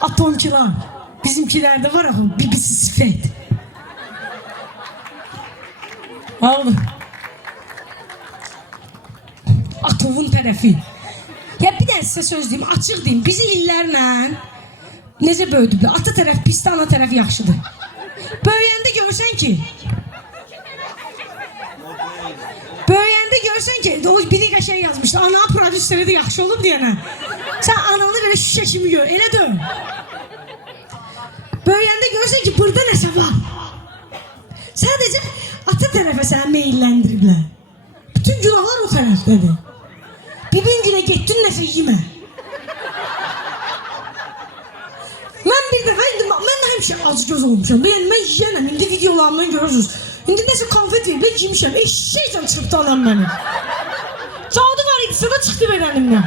Atomçular. Bizimkilerde var ama bir sifet. Abi. Atovun tərəfi. Ya bir də sizə söz deyim, açıq deyim. Bizi illərlə necə böyüdüblər? Ata tərəf pisdir, ana tərəf yaxşıdır. Böyüyəndə görürsən ki, o biri qəşəng yazmışdı. Ana prodüseri də yaxşı olub deyənə. Sən ananı belə şüşə kimi gör, elə dön. Böyüyəndə görürsən ki, burada nəsə var. Sadəcə ata tərəfə səni meyilləndiriblər. Bütün günahlar o tərəfdədir. Bir günə getdin nəsə yemə. Mən bir dəfə, mən də həmişə acgöz olmuşam. Yəni mən yiyənəm, indi videolarımdan görürsünüz. İndi nəsə konfet verib, yemişəm. Eşşəklə çıxıbdı anam mənim. Cadı var idi, sana çıxdı verənimdən.